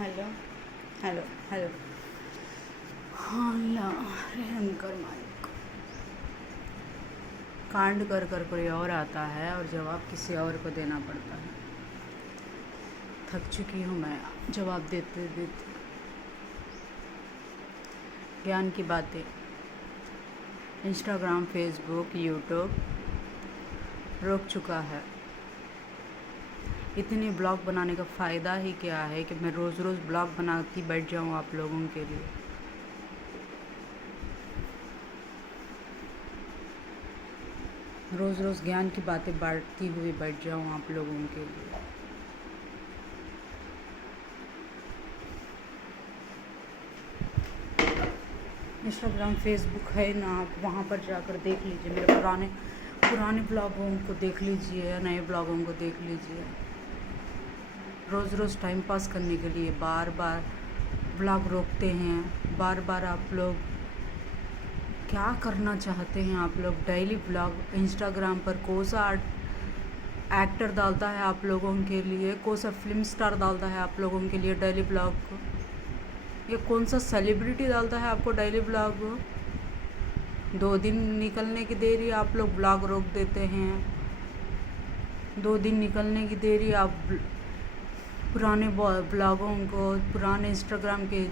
Hello hello hello. हाँ अल्लाह रहम कर मालिक। कांड कर कर कोई और आता है और जवाब किसी और को देना पड़ता है। थक चुकी हूँ मैं जवाब देते देते। ज्ञान की बातें इंस्टाग्राम, फेसबुक, यूट्यूब रोक चुका है। इतने ब्लॉग बनाने का फ़ायदा ही क्या है कि मैं रोज़ रोज़ ब्लॉग बनाती बैठ जाऊँ आप लोगों के लिए। रोज़ रोज़ ज्ञान की बातें बांटती हुई बैठ जाऊँ आप लोगों के लिए। इंस्टाग्राम, फेसबुक है ना, आप वहाँ पर जाकर देख लीजिए। मेरे पुराने ब्लॉगों को देख लीजिए, नए ब्लॉगों को देख लीजिए। रोज़ रोज़ टाइम पास करने के लिए बार बार ब्लॉग रोकते हैं। बार बार आप लोग क्या करना चाहते हैं? आप लोग डेली ब्लॉग इंस्टाग्राम पर कौन सा एक्टर डालता है आप लोगों के लिए, कौन सा फिल्म स्टार डालता है आप लोगों के लिए डेली ब्लॉग को, ये कौन सा सेलिब्रिटी डालता है आपको डेली ब्लॉग को। 2 दिन निकलने की देरी आप लोग ब्लॉग रोक देते हैं। 2 दिन निकलने की देरी आप पुराने ब्लॉगों को, पुराने इंस्टाग्राम के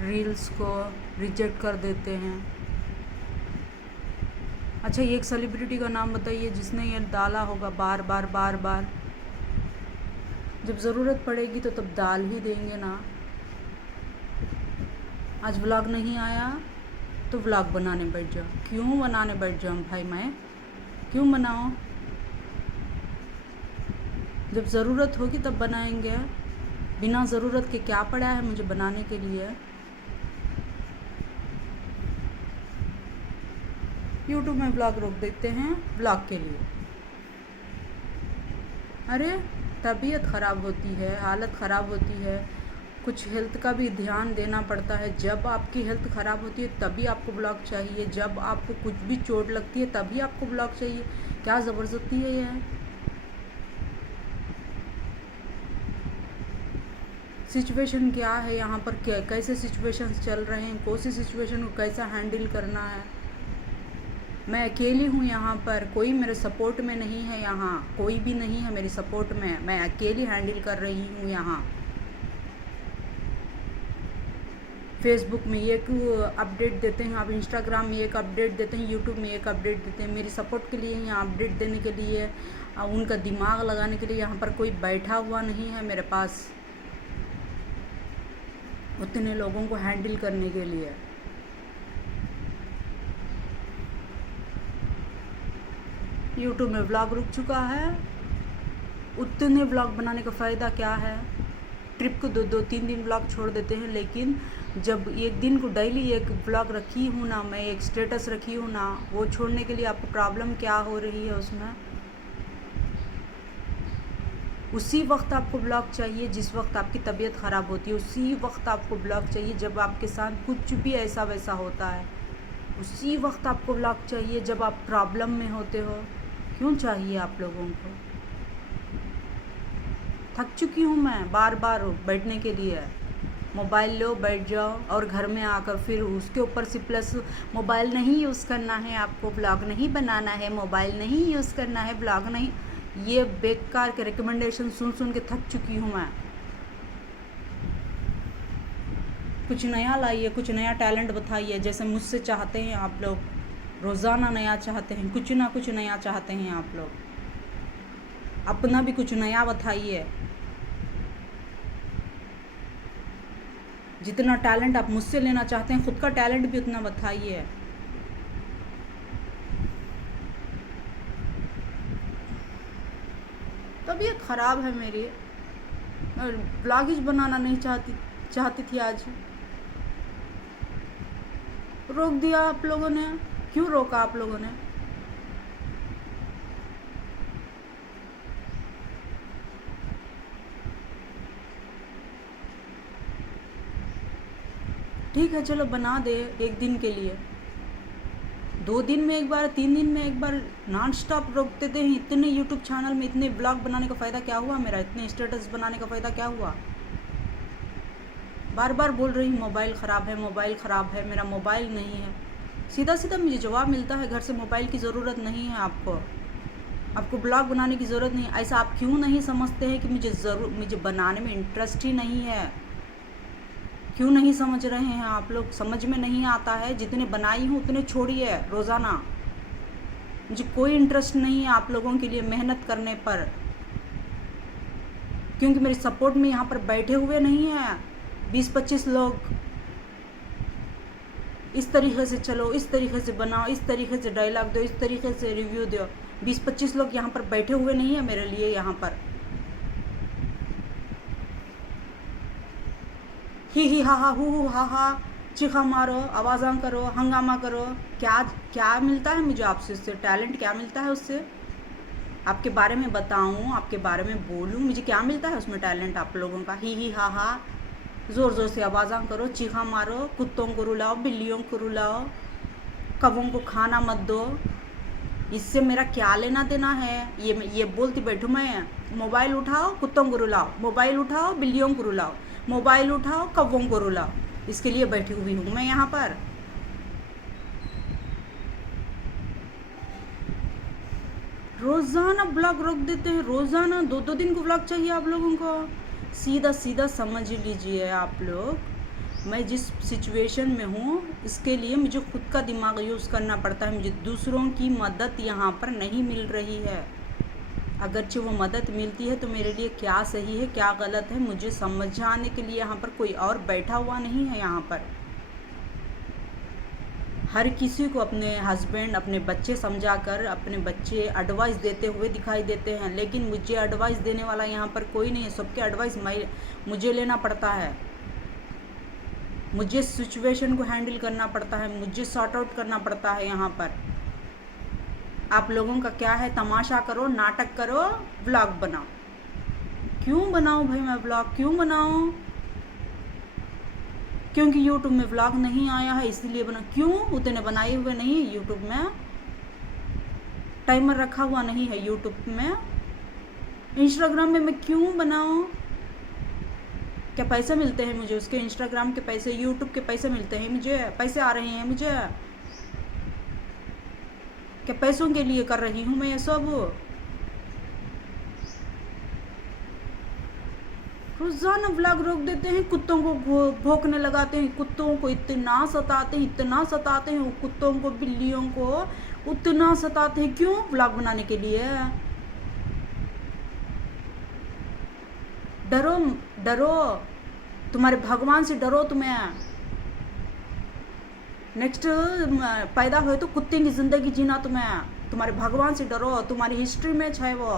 रील्स को रिजेक्ट कर देते हैं। अच्छा, एक सेलिब्रिटी का नाम बताइए जिसने ये डाला होगा बार बार बार बार। जब ज़रूरत पड़ेगी तो तब डाल ही देंगे ना। आज व्लॉग नहीं आया तो व्लॉग बनाने बैठ जाओ। क्यों बनाने बैठ जाऊँ भाई? मैं क्यों बनाऊँ? जब ज़रूरत होगी तब बनाएंगे। बिना ज़रूरत के क्या पड़ा है मुझे बनाने के लिए? यूट्यूब में ब्लॉग रोक देते हैं ब्लॉग के लिए। अरे तबीयत ख़राब होती है, हालत ख़राब होती है, कुछ हेल्थ का भी ध्यान देना पड़ता है। जब आपकी हेल्थ ख़राब होती है तभी आपको ब्लॉग चाहिए। जब आपको कुछ भी चोट लगती है तभी आपको ब्लॉग चाहिए। क्या ज़बरदस्ती है यह? सिचुएशन क्या है यहाँ पर? कैसे सिचुएशंस चल रहे हैं, कौन सी सिचुएशन को कैसा हैंडल करना है? मैं अकेली हूँ यहाँ पर, कोई मेरे सपोर्ट में नहीं है। यहाँ कोई भी नहीं है मेरी सपोर्ट में। मैं अकेली हैंडल कर रही हूँ यहाँ। फेसबुक में एक अपडेट देते हैं, आप इंस्टाग्राम में एक अपडेट देते हैं, यूट्यूब में एक अपडेट देते हैं। मेरी सपोर्ट के लिए यहाँ अपडेट देने के लिए, उनका दिमाग लगाने के लिए यहाँ पर कोई बैठा हुआ नहीं है मेरे पास उतने लोगों को हैंडल करने के लिए। यूट्यूब में व्लॉग रुक चुका है। उतने व्लॉग बनाने का फ़ायदा क्या है? ट्रिप को 2-3 दिन व्लॉग छोड़ देते हैं, लेकिन जब एक दिन को डेली एक व्लॉग रखी हूँ ना, मैं एक स्टेटस रखी हूँ ना, वो छोड़ने के लिए आपको प्रॉब्लम क्या हो रही है उसमें? उसी वक्त आपको ब्लॉग चाहिए जिस वक्त आपकी तबीयत ख़राब होती है। उसी वक्त आपको ब्लॉग चाहिए जब आपके साथ कुछ भी ऐसा वैसा होता है। उसी वक्त आपको ब्लॉग चाहिए जब आप प्रॉब्लम में होते हो। क्यों चाहिए आप लोगों को? थक चुकी हूँ मैं बार बार बैठने के लिए। मोबाइल लो, बैठ जाओ, और घर में आकर फिर उसके ऊपर से प्लस मोबाइल नहीं यूज़ करना है आपको, ब्लॉग नहीं बनाना है, मोबाइल नहीं यूज़ करना है, ब्लॉग नहीं। ये बेकार के रिकमेंडेशन सुन सुन के थक चुकी हूँ मैं। कुछ नया लाइए, कुछ नया टैलेंट बताइए जैसे मुझसे चाहते हैं आप लोग। रोज़ाना नया चाहते हैं, कुछ ना कुछ नया चाहते हैं आप लोग। अपना भी कुछ नया बताइए। जितना टैलेंट आप मुझसे लेना चाहते हैं, खुद का टैलेंट भी उतना बताइए। तबीयत ख़राब है मेरी, मैं ब्लॉग ही बनाना नहीं चाहती थी। आज रोक दिया आप लोगों ने। क्यों रोका आप लोगों ने? ठीक है चलो बना दे एक दिन के लिए। 2 दिन में एक बार, 3 दिन में एक बार नॉन स्टॉप रोक देते हैं। इतने यूट्यूब चैनल में इतने ब्लॉग बनाने का फ़ायदा क्या हुआ मेरा? इतने स्टेटस बनाने का फ़ायदा क्या हुआ? बार बार बोल रही हूँ मोबाइल ख़राब है, मोबाइल ख़राब है, मेरा मोबाइल नहीं है। सीधा सीधा मुझे जवाब मिलता है घर से, मोबाइल की ज़रूरत नहीं है आपको ब्लॉग बनाने की ज़रूरत नहीं। ऐसा आप क्यों नहीं समझते हैं कि मुझे बनाने में इंटरेस्ट ही नहीं है? क्यों नहीं समझ रहे हैं आप लोग? समझ में नहीं आता है। जितने बनाई हूँ उतने छोड़िए रोज़ाना। मुझे कोई इंटरेस्ट नहीं है आप लोगों के लिए मेहनत करने पर, क्योंकि मेरे सपोर्ट में यहाँ पर बैठे हुए नहीं हैं 20-25 लोग। इस तरीके से चलो, इस तरीके से बनाओ, इस तरीके से डायलॉग दो, इस तरीके से रिव्यू दो। 20-25 लोग यहाँ पर बैठे हुए नहीं है मेरे लिए। यहाँ पर ही हा हा हु हा हा, चीखा मारो, आवाज़ां करो, हंगामा करो। क्या क्या मिलता है मुझे आपसे? उससे टैलेंट क्या मिलता है? उससे आपके बारे में बताऊं, आपके बारे में बोलूं, मुझे क्या मिलता है उसमें टैलेंट आप लोगों का? ही हा हा, ज़ोर ज़ोर से आवाज़ां करो, चीखा मारो, कुत्तों को रुलाओ, बिल्लियों को रुलाओ, कौवों को खाना मत दो। इससे मेरा क्या लेना देना है? ये बोलती बैठूँ मैं? मोबाइल उठाओ, कुत्तों को रुलाओ, मोबाइल उठाओ, बिल्लियों को रुलाओ, मोबाइल उठाओ, कौवों को रुलाओ। इसके लिए बैठी हुई हूँ मैं यहाँ पर। रोज़ाना ब्लॉग रोक देते हैं, रोज़ाना 2-2 दिन को ब्लॉग चाहिए आप लोगों को। सीधा सीधा समझ लीजिए आप लोग, मैं जिस सिचुएशन में हूँ इसके लिए मुझे खुद का दिमाग यूज़ करना पड़ता है। मुझे दूसरों की मदद यहाँ पर नहीं मिल रही है। अगरचे वो मदद मिलती है तो मेरे लिए क्या सही है क्या गलत है मुझे समझाने के लिए यहाँ पर कोई और बैठा हुआ नहीं है। यहाँ पर हर किसी को अपने हस्बैंड, अपने बच्चे समझाकर अपने बच्चे एडवाइस देते हुए दिखाई देते हैं, लेकिन मुझे एडवाइस देने वाला यहाँ पर कोई नहीं है। सबके एडवाइस मुझे लेना पड़ता है। मुझे सिचुएशन को हैंडल करना पड़ता है, मुझे सॉर्ट आउट करना पड़ता है। यहाँ पर आप लोगों का क्या है? तमाशा करो, नाटक करो, व्लॉग बनाओ। क्यों बनाऊँ भाई मैं व्लॉग? क्यों बनाऊँ? क्योंकि यूट्यूब में व्लॉग नहीं आया है इसीलिए बना। क्यों? उतने बनाए हुए नहीं है यूट्यूब में, टाइमर रखा हुआ नहीं है यूट्यूब में। इंस्टाग्राम में मैं क्यों बनाऊँ? क्या पैसे मिलते हैं मुझे उसके? इंस्टाग्राम के पैसे, यूट्यूब के पैसे मिलते हैं मुझे? पैसे आ रहे हैं मुझे? क्या पैसों के लिए कर रही हूँ मैं ये सब? रोज़ाना व्लॉग रोक देते हैं, कुत्तों को भौंकने लगाते हैं, कुत्तों को इतना सताते हैं, इतना सताते हैं, कुत्तों को, बिल्लियों को उतना सताते हैं। क्यों? व्लॉग बनाने के लिए। डरो, डरो, तुम्हारे भगवान से डरो। तुम्हें नेक्स्ट पैदा हुए तो कुत्ते की ज़िंदगी जीना। तुम्हारे भगवान से डरो। तुम्हारी हिस्ट्री में है वो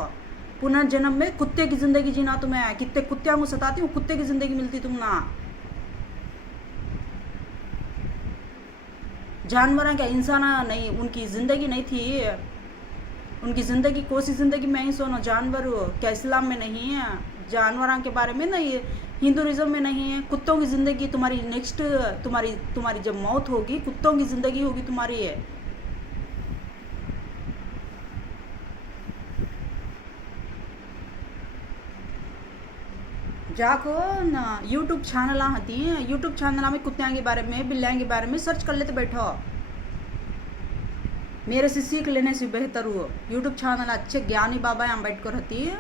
पुनर्जन्म में कुत्ते की ज़िंदगी जीना। तुम्हें कितने कुत्तियों को सताती हूँ, कुत्ते की ज़िंदगी मिलती तुम ना। जानवर क्या इंसान नहीं? उनकी ज़िंदगी नहीं थी? उनकी ज़िंदगी कौन सी ज़िंदगी में ही सोना? जानवर क्या इस्लाम में नहीं है? जानवरों के बारे में नहीं है, हिंदुइज्म में नहीं है। कुत्तों की ज़िंदगी तुम्हारी नेक्स्ट, तुम्हारी जब मौत होगी कुत्तों की ज़िंदगी होगी तुम्हारी है। जाको ना यूट्यूब चैनल आती है, यूट्यूब चैनल में कुत्तियों के बारे में, बिल्लियों के बारे में सर्च कर लेते बैठो। मेरे से सीख लेने से बेहतर हो। यूट्यूब चैनल अच्छे ज्ञानी बाबा अम्बेडकर होती है,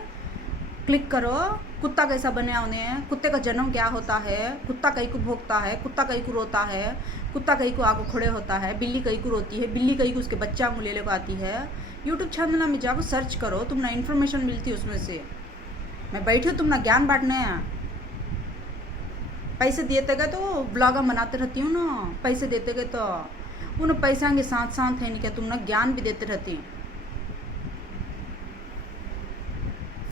क्लिक करो। कुत्ता कैसा बने उन्हें, कुत्ते का जन्म क्या होता है, कुत्ता कहीं को भोंकता है, कुत्ता कहीं को रोता है, कुत्ता कहीं को आगे खड़े होता है, बिल्ली कहीं को रोती है, बिल्ली कहीं को उसके बच्चा को ले को आती है। यूट्यूब चैनल में जाकर सर्च करो, तुमने इन्फॉर्मेशन मिलती है उसमें से। मैं बैठी हूँ तुमने ज्ञान बांटने हैं। पैसे देते गए तो ब्लॉगर बनाते रहती हूँ ना, पैसे देते गए तो उन पैसा के साथ साथ है नहीं क्या तुम ना ज्ञान भी देते रहती।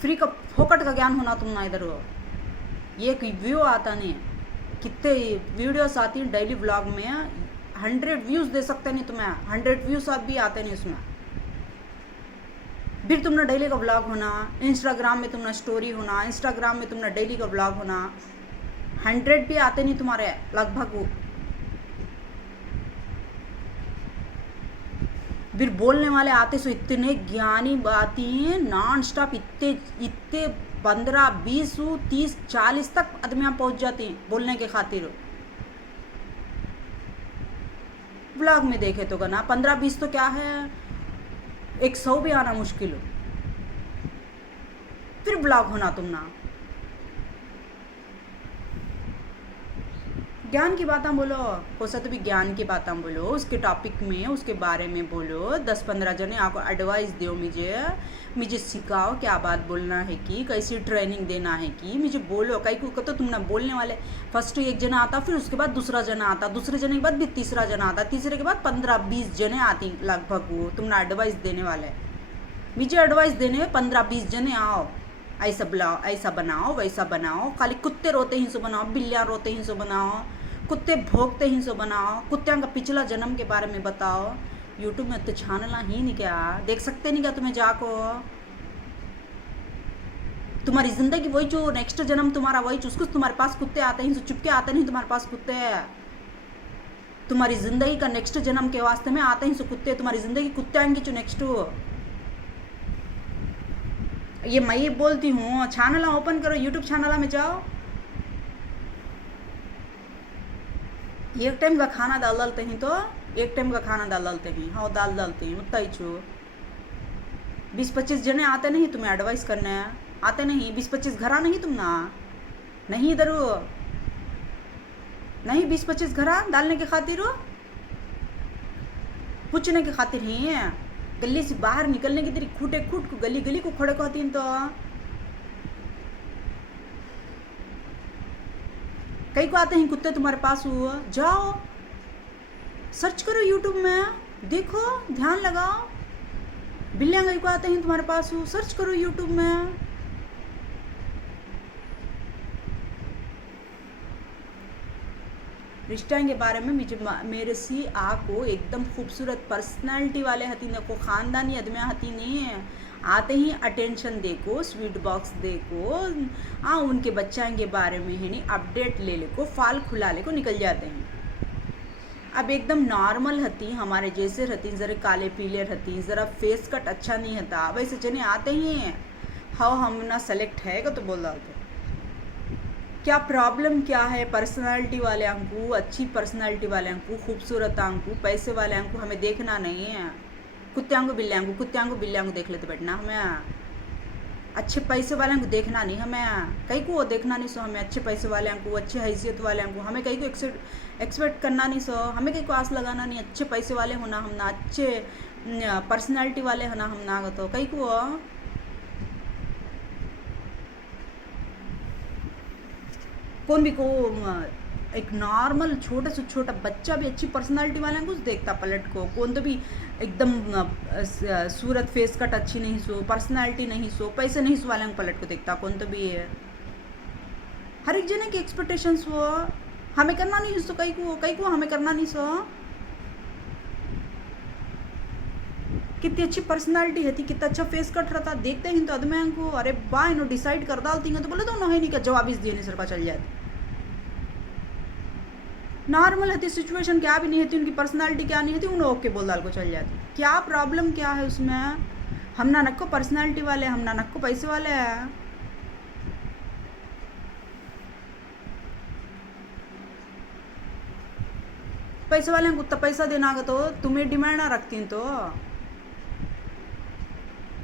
फ्री का फोकट का ज्ञान होना तुम ना इधर हो। ये व्यू आता नहीं, कितने वीडियोस आती हैं डेली ब्लॉग में, 100 व्यूज़ दे सकते नहीं तुम्हें, 100 व्यूज़ आप भी आते नहीं उसमें। फिर तुमने डेली का ब्लॉग होना, इंस्टाग्राम में तुमने स्टोरी होना, इंस्टाग्राम में तुमने डेली का ब्लॉग होना, 100 भी आते नहीं तुम्हारे लगभग। फिर बोलने वाले आते सो इतने ज्ञानी बातें नॉन स्टॉप, इतने 15, 20, 30, 40 तक आदमियाँ पहुँच जाती हैं बोलने के खातिर। ब्लॉग में देखे तो ना 15, 20 तो क्या है, 100 भी आना मुश्किल हो, फिर ब्लॉग होना तुम ना। ज्ञान की बातें बोलो, कोसा तो भी ज्ञान की बातें बोलो, उसके टॉपिक में उसके बारे में बोलो। 10-15 जने आपको एडवाइस दो, मुझे सिखाओ क्या बात बोलना है कि कैसी ट्रेनिंग देना है कि मुझे बोलो। कई को तो तुम ना बोलने वाले, फर्स्ट एक जना आता, फिर उसके बाद दूसरा जना आता, दूसरे जने के बाद भी तीसरा जना आता, तीसरे के बाद 15-20 जने आती लगभग। वो तुम ना एडवाइस देने वाले, मुझे एडवाइस देने 15-20 जने आओ, ऐसा बुलाओ, ऐसा बनाओ, वैसा बनाओ। खाली कुत्ते रोते ही सो बनाओ, बिल्लियाँ रोते ही सो बनाओ, कुत्ते भोंकते ही सो बनाओ, कुत्तियों का पिछला जन्म के बारे में बताओ। यूट्यूब में तो छानना ही नहीं, क्या देख सकते नहीं क्या तुम्हें जाको? तुम्हारी जिंदगी वही जो नेक्स्ट जन्म तुम्हारा वही उसको तुम्हारे पास कुत्ते आते हैं, चुपके आते नहीं तुम्हारे पास कुत्ते। तुम्हारी जिंदगी का नेक्स्ट जन्म के वास्ते में आते हैं सो कुत्ते, तुम्हारी जिंदगी कुत्ते आएंगे जो नेक्स्ट। ये मैं ये बोलती हूँ, चैनल ओपन करो, यूट्यूब चैनल में जाओ, एक टाइम का खाना दाल डालते हैं, तो एक टाइम का खाना दाल डालते हैं, हाँ दाल डालते हैं उतना ही छो। 20-25 जने आते नहीं तुम्हें एडवाइस करने, आते नहीं 20-25 घरा नहीं तुम ना, नहीं इधर नहीं 20-25 घरा डालने के खातिर हो, पूछने के खातिर ही है। गली से बाहर निकलने की तेरी खूटे खूट को गली गली को खड़े कहती हैं। तो कई को आते हैं कुत्ते तुम्हारे पास हुआ, जाओ सर्च करो यूट्यूब में, देखो ध्यान लगाओ। बिल्लियाँ कई को आते हैं तुम्हारे पास हो, सर्च करो यूट्यूब में। रिश्ता के बारे में मुझे मेरे सी को एकदम खूबसूरत पर्सनालिटी वाले हती ने को ख़ानदानी आदमियाँ हती नहीं है, आते ही अटेंशन देखो, स्वीट बॉक्स देखो, उनके बच्चा के बारे में है नहीं अपडेट ले ले को, फाल खुला ले को निकल जाते हैं। अब एकदम नॉर्मल हती, हमारे जैसे रहती, ज़रा काले पीले रहती, ज़रा फेस कट अच्छा नहीं होता, वैसे जने आते ही हैं। हाँ हम ना सेलेक्ट है को तो बोल डालते, क्या प्रॉब्लम क्या है? पर्सनालिटी वाले अंकु, अच्छी पर्सनालिटी वाले अंकु, खूबसूरत अंकु, पैसे वाले अंकु हमें देखना नहीं है। कुत्तियाँ को बिल्लियाँ को देख लेते बैठना, हमें अच्छे पैसे वाले को देखना नहीं, हमें कहीं को देखना नहीं सो, हमें अच्छे पैसे वाले को, अच्छे हैसियत वाले को हमें कहीं को एक्सपेक्ट करना नहीं सो, हमें कहीं को आस लगाना नहीं। अच्छे पैसे वाले होना हम ना, अच्छे पर्सनालिटी वाले होना हम ना, तो कहीं को कौन भी को एक नॉर्मल छोटे से छोटा बच्चा भी अच्छी पर्सनालिटी वाले हैं कुछ देखता पलट को, कौन तो भी एकदम सूरत फेस कट अच्छी नहीं सो, पर्सनालिटी नहीं सो, पैसे नहीं सो वाले पलट को देखता कौन तो भी है। हर एक जने की एक्सपेक्टेशंस हो, हमें करना नहीं सो, कई को हमें करना नहीं सो। कितनी अच्छी पर्सनालिटी है थी, कितना अच्छा फेस कट रहता, देखते हैं तो आदमी को अरे वाह इन्हों डिसाइड कर डालती हैं, तो बोले तो नहीं क्या जवाब इस दिए नहीं सर का चल जाती। नॉर्मल है सिचुएशन, क्या भी नहीं है, उनकी पर्सनालिटी क्या नहीं है, उन्हें ओके बोल डाल को चल जाती। क्या प्रॉब्लम क्या है उसमें? हम ना नक्को पर्सनालिटी वाले, हम ना नक्को पैसे वाले हैं। पैसे वाले को तो पैसा देना तो तुम्हें डिमांड ना रखती हैं, तो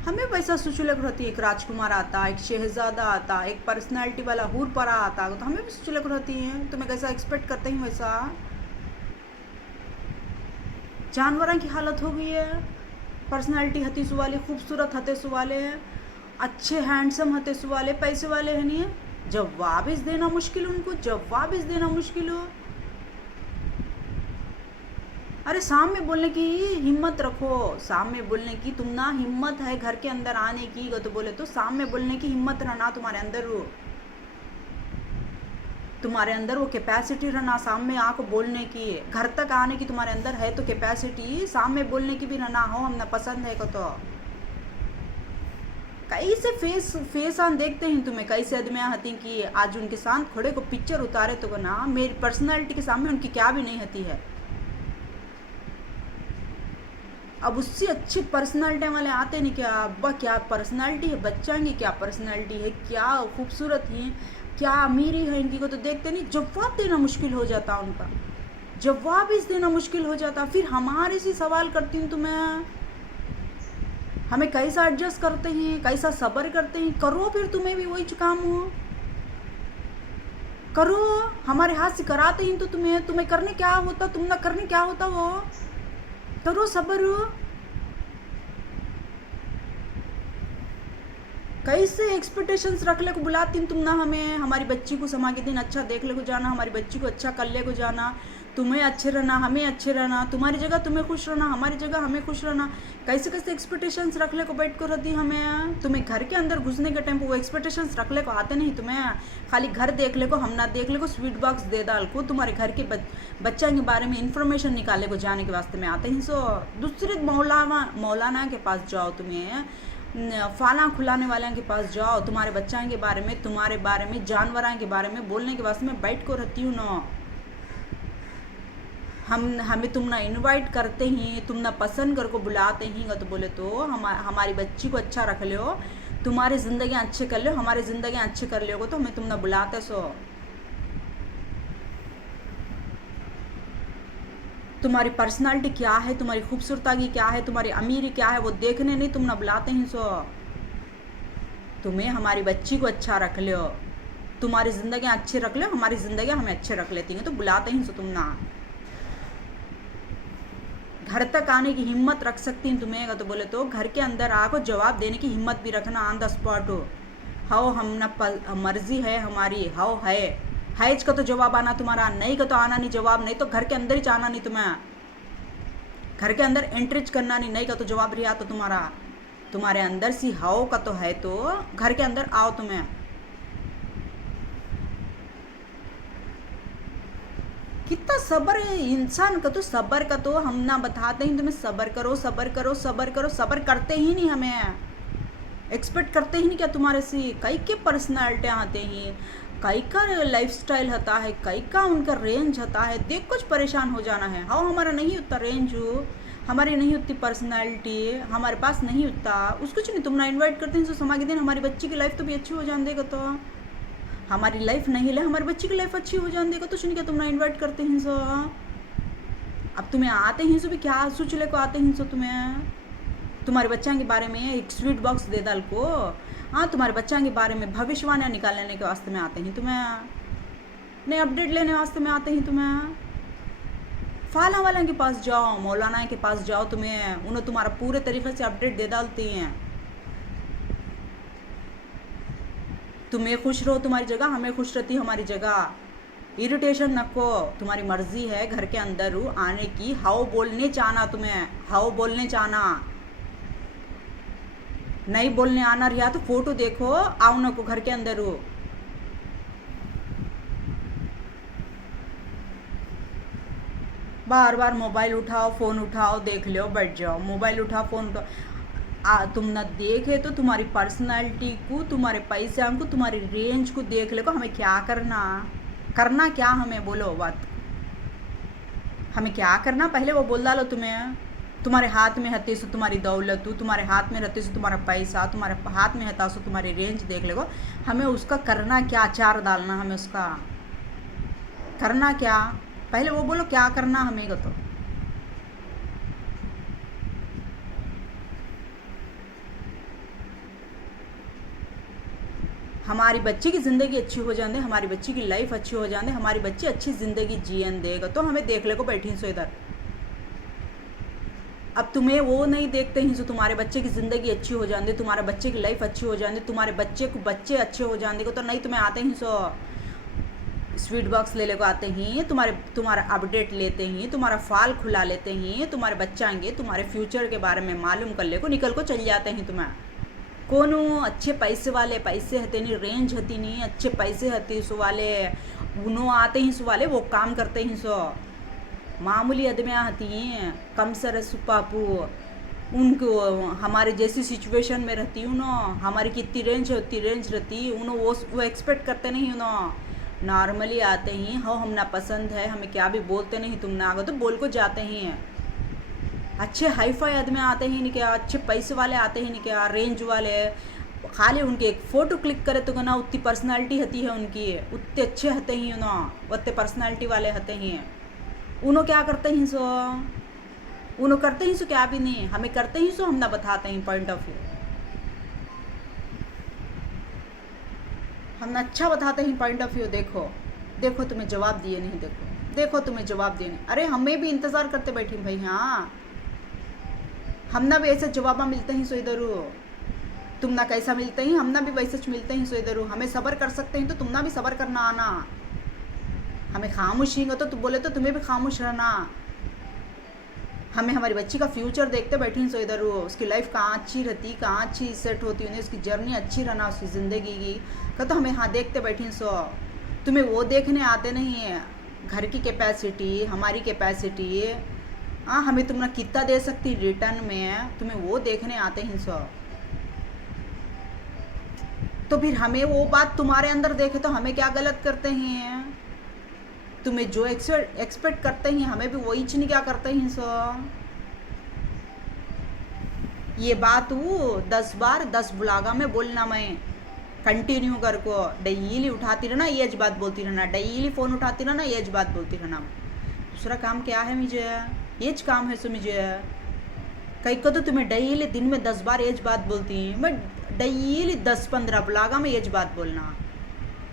हमें पैसा सुचुलक रहती है। एक राजकुमार आता, एक शहजादा आता, एक पर्सनालिटी वाला हूर परा आता, तो हमें भी सुचुलक रहती है। तुम्हें कैसा एक्सपेक्ट करते हैं वैसा। जानवरों की हालत हो गई है, पर्सनालिटी हती सु वाले, खूबसूरत हते सु वाले, अच्छे हैंडसम हते सु वाले, पैसे वाले है नहीं है, जवाब इस देना मुश्किल, उनको जवाब इस देना मुश्किल हो। अरे सामने बोलने की हिम्मत रखो, सामने बोलने की तुम ना हिम्मत है घर के अंदर आने की, तो बोले तो सामने बोलने की हिम्मत रहना तुम्हारे अंदर हो, तुम्हारे अंदर वो कैपेसिटी रहना सामने आको बोलने की, घर तक आने की तुम्हारे अंदर है तो कैपेसिटी, सामने बोलने की भी रहना हो हम ना पसंद है को। तो कैसे फेस आन देखते हैं तुम्हें, कैसे आदमियाँ हती कि आज उनके साथ खड़े को पिक्चर उतारे तो ना मेरी पर्सनैलिटी के सामने उनकी क्या भी नहीं हती है। अब उससे अच्छी पर्सनालिटी वाले आते नहीं क्या? अब्बा क्या पर्सनालिटी है बच्चा की, क्या पर्सनालिटी है, क्या खूबसूरत है, क्या अमीरी है इनकी को तो देखते नहीं। जवाब देना मुश्किल हो जाता उनका, जवाब इस देना मुश्किल हो जाता। फिर हमारे से सवाल करती हूँ तुम्हें, हमें कैसा एडजस्ट करते हैं, कैसा सब्र करते हैं। करो फिर तुम्हें भी वही काम हो, करो। हमारे हाथ से कराते हैं तो तुम्हें करने क्या होता, तुम ना करने क्या होता, वो करो सब्र। कैसे एक्सपेक्टेशंस रख ले को बुलाती तुम ना हमें, हमारी बच्ची को समा के दिन अच्छा देख ले को जाना, हमारी बच्ची को अच्छा कर ले को जाना, तुम्हें अच्छे रहना, हमें अच्छे रहना, तुम्हारी जगह तुम्हें खुश रहना, हमारी जगह हमें खुश रहना। कैसे कैसे एक्सपेक्टेशंस रख ले को बैठ को रहती हमें। तुम्हें घर के अंदर घुसने के टाइम वो एक्सपेक्टेशंस रख ले को आते नहीं तुम्हें। खाली घर देख ले को, हम ना देख ले को स्वीट बॉक्स दे डाल को, तुम्हारे घर के बच्चा के बारे में इंफॉर्मेशन निकाले को जाने के वास्ते में आते हैं। सो दूसरे मौलाना के पास जाओ, तुम्हें फाला खुलाने वाले के पास जाओ, तुम्हारे बच्चा के बारे में, तुम्हारे बारे में, जानवरों के बारे में बोलने के वास्ते में बैठ को रहती हूँ ना। हमें तुम ना इनवाइट करते ही, तुम ना पसंद कर को बुलाते ही, तो बोले तो हमारी बच्ची को अच्छा रख लो, तुम्हारी ज़िंदगी अच्छे कर लो, हमारी ज़िंदगी अच्छे कर लो तो हमें तुम ना बुलाते। सो तुम्हारी पर्सनालिटी क्या है, तुम्हारी खूबसूरती क्या है, तुम्हारी अमीरी क्या है, वो देखने नहीं तुम ना बुलाते हैं। सो तुम्हें हमारी बच्ची को अच्छा रख लो, तुम्हारी ज़िंदगी अच्छे रख लो, हमारी ज़िंदगी हमें अच्छे रख लेती हैं तो बुलाते हैं। सो तुम ना घर तक आने की हिम्मत रख सकती हैं तुम्हें, तो बोले तो घर के अंदर आको जवाब देने की हिम्मत भी रखना ऑन द स्पॉट हो। हाओ हम ना मर्जी है हमारी, हाओ है इसका तो जवाब आना तुम्हारा, नहीं का तो आना नहीं जवाब, नहीं तो घर के अंदर ही जाना नहीं तुम्हें, घर के अंदर एंट्रीज करना नहीं का तो जवाब रिहा तो तुम्हारे अंदर सी हाओ का तो है, तो घर के अंदर आओ। तुम्हें कितना सब्र है इंसान का, तो सब्र का तो हम ना बताते हैं तुम्हें, सब्र करो सब्र करो सब्र करो, सब्र करते ही नहीं, हमें एक्सपेक्ट करते ही नहीं क्या तुम्हारे से। कई के पर्सनालिटी आते हैं, कई का लाइफस्टाइल होता है, कई का उनका रेंज होता है, देख कुछ परेशान हो जाना है। हाँ हमारा नहीं उतना रेंज हो, हमारी नहीं उतनी पर्सनालिटी, हमारे पास नहीं उतना उस कुछ नहीं, तुम ना इन्वाइट करते हैं सो समा के दिन हमारी बच्ची की लाइफ तो भी अच्छी हो जान देगा। तो हमारी लाइफ नहीं ले, हमारी बच्ची की लाइफ अच्छी हो जान देगा तो सुन क्या तुम ना इन्वाइट करते हैं सो। अब तुम्हें आते हैं सो भी क्या सोच ले को आते हैं सो, तुम्हारे बच्चा के बारे में एक स्वीट बॉक्स दे डाल को, हाँ तुम्हारे बच्चा के बारे में भविष्यवाणी निकालने के वास्ते में आते हैं तुम्हें, नहीं अपडेट लेने वास्ते में आते हैं तुम्हें। फाला वाला के पास जाओ, मौलाना के पास जाओ, उन्हें तुम्हारा पूरे तरीके से अपडेट दे डालते हैं। तुम्हें खुश रहो तुम्हारी जगह, हमें खुश रहती हमारी जगह, इरिटेशन नको, तुम्हारी मर्जी है घर के अंदर आने की। हाओ बोलने चाहना, तुम्हें हाओ बोलने चाहना, नहीं बोलने आना रहा तो फोटो देखो आओ नको घर के अंदर हो। बार बार मोबाइल उठाओ फ़ोन उठाओ देख लो बैठ जाओ, मोबाइल उठाओ फ़ोन उठाओ। तुम ना देखे तो तुम्हारी पर्सनालिटी को, तुम्हारे पैसे को, तुम्हारी रेंज को देख ले को हमें क्या करना क्या, हमें बोलो बात, हमें क्या करना पहले वो बोल डालो। तुम्हारे हाथ में हती सो तुम्हारी दौलत, तुम्हारे हाथ में रहती सो तुम्हारा पैसा, तुम्हारे हाथ में हता सो तुम्हारी रेंज देख ले को, हमें उसका करना क्या, अचार डालना, हमें उसका करना क्या, पहले वो बोलो क्या करना हमें को। तो हमारी बच्ची की ज़िंदगी अच्छी हो जाने, हमारी बच्ची की लाइफ अच्छी हो जाने, हमारी बच्ची अच्छी ज़िंदगी जीवन देगा तो हमें देख ले को बैठी सो इधर। अब तुम्हें वो नहीं देखते हैं जो तुम्हारे बच्चे की ज़िंदगी अच्छी हो जाने, तुम्हारे बच्चे की लाइफ अच्छी हो जाने, तुम्हारे बच्चे अच्छे हो जाने को, तो नहीं तुम्हें आते हैं सो स्वीट बॉक्स ले को आते हैं, तुम्हारा अपडेट लेते हैं, तुम्हारा फाल खुला लेते हैं, तुम्हारे बच्चाएंगे तुम्हारे फ्यूचर के बारे में मालूम कर ले को निकल को चल जाते हैं। तुम्हें कौन अच्छे पैसे वाले, पैसे हते नहीं, रेंज हती नहीं, अच्छे पैसे हती सो वाले उन्हों आते हैं, सो वाले वो काम करते हैं। सो मामूली आदमियाँ हती हैं कम सर सुपापू, उनको हमारे जैसी सिचुएशन में रहती हूँ ना, हमारी कितनी रेंज होती रेंज रहती उन्हों वो एक्सपेक्ट करते नहीं ना, नॉर्मली आते ही हो, हम ना पसंद है, हमें क्या भी बोलते नहीं, तुम ना आगो तो बोल को जाते ही हैं। अच्छे हाई फाई आदमी आते ही नहीं क्या, अच्छे पैसे वाले आते ही नहीं क्या, रेंज वाले खाली उनके एक फ़ोटो क्लिक करे तो ना उतनी पर्सनालिटी हती है उनकी, उतने अच्छे हते ही ना, उतने पर्सनालिटी वाले हते ही हैं। उन्हों क्या करते हैं सो, उन्हों करते ही सो क्या भी नहीं, हमें करते ही सो हम ना बताते हैं पॉइंट ऑफ व्यू, हम ना अच्छा बताते हैं पॉइंट ऑफ व्यू। देखो देखो तुम्हें जवाब दिए नहीं, देखो देखो तुम्हें जवाब दिए नहीं। अरे हमें भी इंतज़ार करते बैठी भाई, हाँ हम ना भी ऐसे जवाब मिलते हैं सो इधर, तुम ना कैसा मिलते ही हम ना भी वैसे मिलते हैं सो इधर। हमें सब्र कर सकते हैं तो तुम ना भी सब्र करना आना, हमें खामोश ही तो तुम बोले तो तुम्हें भी खामोश रहना। हमें हमारी बच्ची का फ्यूचर देखते बैठी सो इधर, उसकी लाइफ कहाँ अच्छी रहती, कहाँ अच्छी सेट होती, उन्हें उसकी जर्नी अच्छी रहना उसकी ज़िंदगी की का, तो हमें हाँ देखते बैठी सो। तुम्हें वो देखने आते नहीं है घर की कैपेसिटी, हमारी कैपेसिटी, हाँ हमें तुम ना कितना दे सकती रिटर्न में, तुम्हें वो देखने आते हैं सो। तो फिर हमें वो बात तुम्हारे अंदर देखे तो हमें क्या गलत करते हैं, तुम्हें जो एक्सपेक्ट करते हैं हमें भी वही चीज क्या करते हैं सो। ये बात वो 10 बार 10 ब्लॉगा में बोलना, मैं कंटिन्यू कर को डेली उठाती रहना, ये बात बोलती रहना, डेली फ़ोन उठाती रहना, ये बात बोलती रहना। दूसरा काम क्या है मुझे, ये काम है सो मुझे। कई को तो तुम्हें डेली दिन में 10 बार ये बात बोलती हैं, मैं डेली 10-15 ब्लॉगा में ये बात बोलना,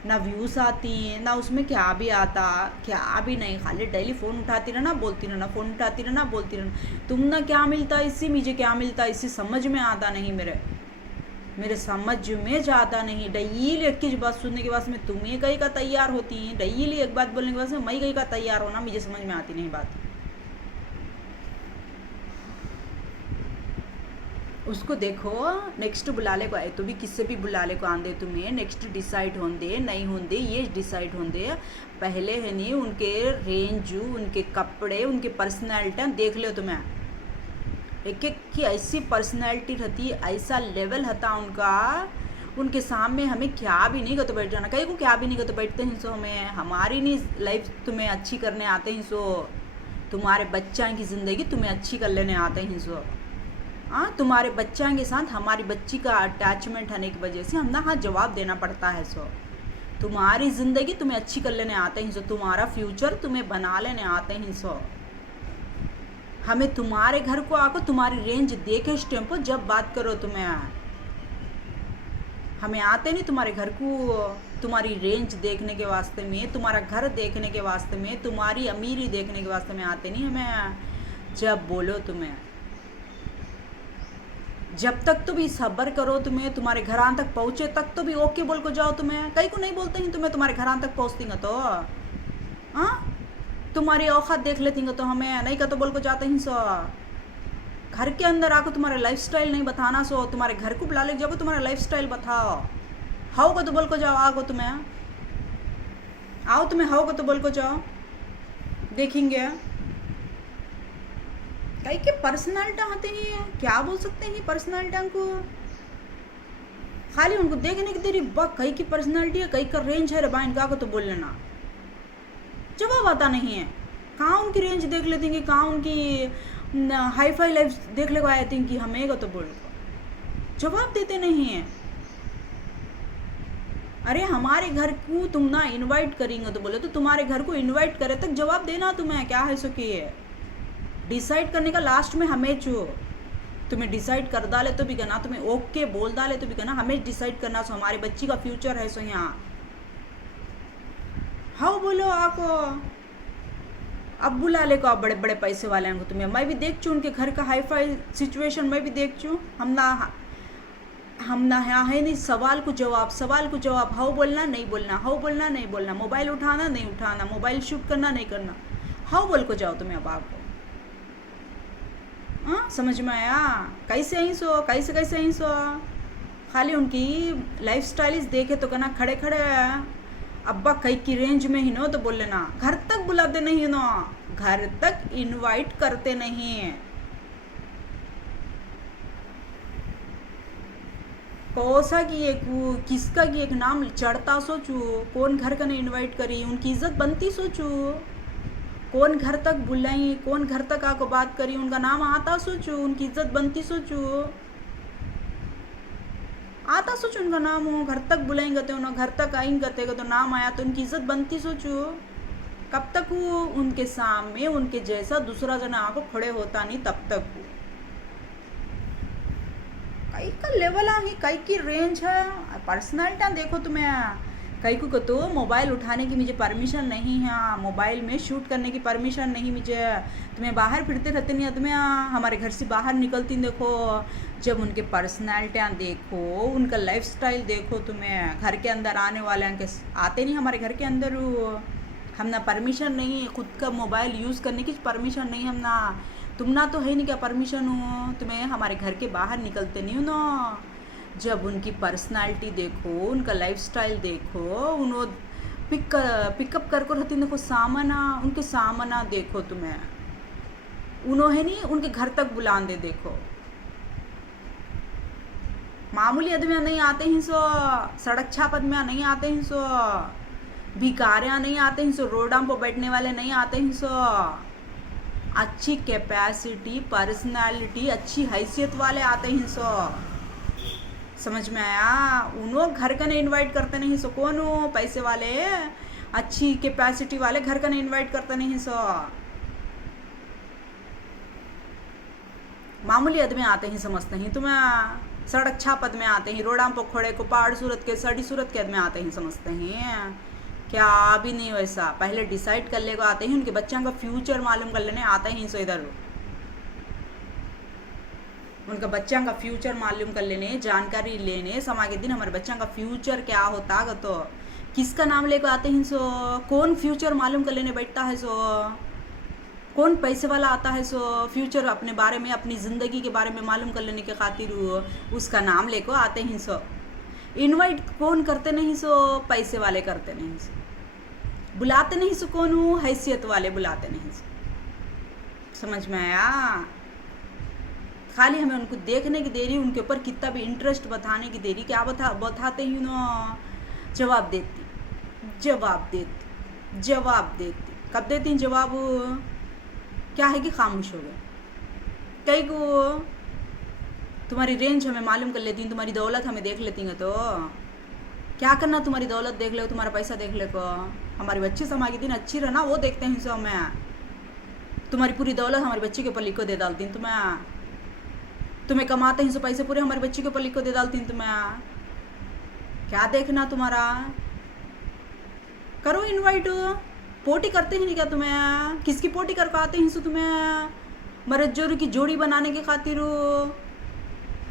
ना व्यूज़ आती हैं ना उसमें क्या भी आता, क्या भी नहीं, खाली डेली फ़ोन उठाती रहना बोलती रहना, फ़ोन उठाती रहना बोलती रहना। तुम ना क्या मिलता इससे, मुझे क्या मिलता इससे समझ में आता नहीं, मेरे समझ में जाता नहीं। डेली एक की बात सुनने के बाद में तुम्हें कहीं का तैयार होती हैं, डेली एक बात बोलने के बाद में मैं कहीं का तैयार होना, मुझे समझ में आती नहीं बात। उसको देखो नेक्स्ट बुलाले को आए तो भी किससे भी बुलाले को आंदे, तुम्हें नेक्स्ट डिसाइड होंदे नहीं होंदे ये डिसाइड होंदे, पहले है नहीं उनके रेंज, उनके कपड़े, उनके पर्सनैलिटी देख लो तुम्हें। एक एक की ऐसी पर्सनैलिटी रहती, ऐसा लेवल हता उनका, उनके सामने हमें क्या भी नहीं कर तो बैठ जाना, कहीं को क्या भी नहीं कर तो बैठते हैं सो। हमारी नहीं लाइफ तुम्हें अच्छी करने आते हैं सो, तुम्हारे बच्चा की ज़िंदगी तुम्हें अच्छी कर लेने आते हैं सो। हाँ तुम्हारे बच्चा के साथ हमारी बच्ची का अटैचमेंट होने की वजह से हम ना हाँ जवाब देना पड़ता है सो। तुम्हारी ज़िंदगी तुम्हें अच्छी कर लेने आते हैं सो, तुम्हारा फ्यूचर तुम्हें बना लेने आते हैं सो। हमें तुम्हारे घर को आकर तुम्हारी रेंज देखे इस टेम्पो जब बात करो तुम्हें, हमें आते नहीं तुम्हारे घर को तुम्हारी रेंज देखने के वास्ते में, तुम्हारा घर देखने के वास्ते में, तुम्हारी अमीरी देखने के वास्ते में आते नहीं हमें। जब बोलो तुम्हें, जब तक तो भी सब्र करो, तुम्हें तुम्हारे घरान तक पहुँचे तक तो भी ओके बोल को जाओ। तुम्हें कहीं को नहीं बोलते हैं तुम्हें तुम्हारे घरान तक पहुँचती तो, हाँ तुम्हारी औकात देख लेती तो हमें नहीं का तो बोल को जाते हैं सो। घर के अंदर आकर तुम्हारा लाइफस्टाइल नहीं बताना सो, तुम्हारे घर को बुला ले जाओ तुम्हारा लाइफस्टाइल बताओ, हाउ को तो बोल को जाओ, आगो तुम्हें आओ, तुम्हें हाउ को तो बोल को जाओ, देखेंगे कई के पर्सनालिटी आते हैं, क्या बोल सकते हैं पर्सनालिटी को, खाली उनको देखने की देरी कई की पर्सनालिटी है, कई का रेंज है रे बा, इनका को तो बोल लेना जवाब आता नहीं है। कहाँ उनकी रेंज देख लेती हैं, कहाँ उनकी हाई फाई लाइफ देख ले आए थे कि हमें को तो बोल जवाब देते नहीं हैं। अरे हमारे घर को तुम ना इनवाइट करेंगे तो बोले तो तुम्हारे घर को इनवाइट करे तक जवाब देना तुम्हें, क्या है सो कि डिसाइड करने का लास्ट में हमें जो तुम्हें डिसाइड कर डाले तो भी कहना, तुम्हें ओके बोल डाले तो भी कहना, हमें डिसाइड करना सो, हमारी बच्ची का फ्यूचर है सो। यहाँ हाँ बोलो आको, अब बुला ले को आप बड़े बड़े पैसे वाले हैं तुम्हें, मैं भी देख चू उनके घर का हाई फाई सिचुएशन, मैं भी देख चू। हम ना यहाँ है नहीं सवाल को जवाब, हाउ बोलना नहीं बोलना, हाउ बोलना नहीं बोलना, मोबाइल उठाना नहीं उठाना, मोबाइल शूट करना नहीं करना, हाउ बोल को जाओ तुम्हें। अब आपको हाँ समझ में आया कैसे ही सो, कैसे ही सो। खाली उनकी लाइफ स्टाइल देखे तो कहना खड़े खड़े अब्बा कई की रेंज में ही नो तो बोल लेना, घर तक बुलाते नहीं नो, घर तक इनवाइट करते नहीं। कौसा की एक किसका की एक नाम चढ़ता सोचू, कौन घर का नहीं इनवाइट करी, उनकी इज्जत बनती सोचू, कौन घर तक बुलाई, कौन घर तक आको बात करी, उनका नाम आता सोचो, उनकी इज्जत बनती सोचो, आता सोचो उनका नाम हो, घर तक बुलाएंगे तो उन्हें घर तक आएंगे तो नाम आया तो उनकी इज्जत बनती सोचो। कब तक वो उनके सामने उनके जैसा दूसरा जना आको खड़े होता नहीं तब तक वो कई का लेवल आहे, कई की रेंज है, पर्सनैलिटी देखो तुम्हें। कई को तो मोबाइल उठाने की मुझे परमिशन नहीं है, मोबाइल में शूट करने की परमिशन नहीं मुझे। तुम्हें बाहर फिरते रहते नहीं, तुम्हें हमारे घर से बाहर निकलती देखो, जब उनके पर्सनैलिटियाँ देखो, उनका लाइफस्टाइल देखो, तुम्हें घर के अंदर आने वाले के आते नहीं हमारे घर के अंदर, हम ना परमिशन नहीं, खुद का मोबाइल यूज़ करने की परमिशन नहीं हम ना, तुम ना तो है नहीं क्या परमिशन हो, तुम्हें हमारे घर के बाहर निकलते नहीं हो ना। जब उनकी पर्सनालिटी देखो, उनका लाइफस्टाइल देखो, उन्होंने पिकअप कर रहती देखो, सामना उनके सामना देखो, तुम्हें उन्होंने नहीं उनके घर तक बुलान दे देखो। मामूली आदमी नहीं आते हैं सो, सड़क छापत में नहीं आते हैं सो, भिकारियाँ नहीं आते हैं सो, रोडों पर बैठने वाले नहीं आते हैं सो, अच्छी कैपेसिटी, पर्सनालिटी, अच्छी हैसियत वाले आते हैं सो। समझ में आया? उन्हों घर का नहीं इनवाइट करते नहीं सो, कौन हो पैसे वाले अच्छी कैपेसिटी वाले घर का नहीं इनवाइट करते नहीं सो, मामूली आदमी आते हैं समझते हैं तुम्हें, सड़क छापत में आते हैं, रोडां पर खोड़े को पहाड़ सूरत के सड़ी सूरत के आदमी आते हैं समझते हैं क्या? अभी नहीं वैसा, पहले डिसाइड कर ले को आते हैं, उनके बच्चों का फ्यूचर मालूम कर लेने आते हैं सो, इधर उनका बच्चों का फ्यूचर मालूम कर लेने, जानकारी लेने, समा के दिन हमारे बच्चों का फ्यूचर क्या होता है तो किसका नाम लेकर आते हैं सो, कौन फ्यूचर मालूम कर लेने बैठता है सो, कौन पैसे वाला आता है सो, फ्यूचर अपने बारे में, अपनी ज़िंदगी के बारे में मालूम कर लेने के खातिर उसका नाम लेकर आते हैं सो। इनवाइट कौन करते नहीं सो, पैसे वाले करते नहीं सो, बुलाते नहीं सो, कौन हूँ हैसियत वाले बुलाते नहीं सो। समझ में आया? खाली हमें उनको देखने की देरी, उनके ऊपर कितना भी इंटरेस्ट बताने की देरी, क्या बताते ही ना, जवाब देती जवाब देती जवाब देती, कब देती हैं जवाब? क्या है कि खामोश हो गए। कई को तुम्हारी रेंज हमें मालूम कर लेती हैं, तुम्हारी दौलत हमें देख लेती हैं, तो क्या करना, तुम्हारी दौलत देख ले, तुम्हारा पैसा देख ले को, हमारी बच्ची समागी दिन अच्छी रहना वो देखते हैं सो हमें, तुम्हारी पूरी दौलत हमारी बच्ची के ऊपर लिखो दे डालती हैं, तुम्हें कमाते हैं सो पैसे पूरे हमारी बच्ची के ऊपर लिखो दे डालती हैं, तुम्हें क्या देखना तुम्हारा? करो इनवाइट, पोटी करते ही नहीं क्या तुम्हें? किसकी पोटी कर आते हैं सो तुम्हें? मरद जोरू की जोड़ी बनाने के खातिर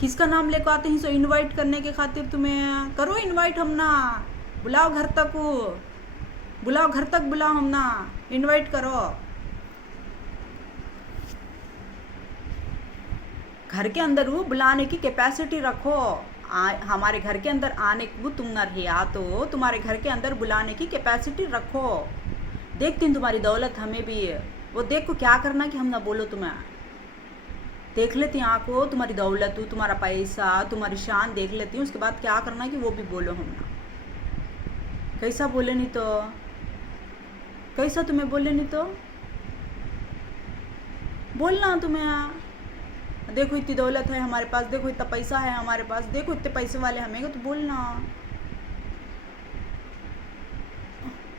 किसका नाम लेकर आते हैं सो इनवाइट करने के खातिर, तुम्हें करो इनवाइट, हम ना बुलाओ घर तक, बुलाओ घर तक, बुलाओ हम ना, इनवाइट करो। घर के अंदर वो बुलाने की कैपेसिटी रखो, हमारे घर के अंदर आने को तुम न रहा तो तुम्हारे घर के अंदर बुलाने की कैपेसिटी रखो। देखती हूँ तुम्हारी दौलत हमें भी है, वो देख को क्या करना कि हम ना बोलो, तुम्हें देख लेती हूँ आँखों, तुम्हारी दौलत, तुम्हारा पैसा, तुम्हारी शान देख लेती हूँ, उसके बाद क्या करना कि वो भी बोलो हम ना। कैसा बोले नहीं तो, कैसा तुम्हें बोले नहीं तो बोलना तुम्हें, देखो इतनी दौलत है हमारे पास, देखो इतना पैसा है हमारे पास, देखो इतने पैसे वाले हमें तो बोलना,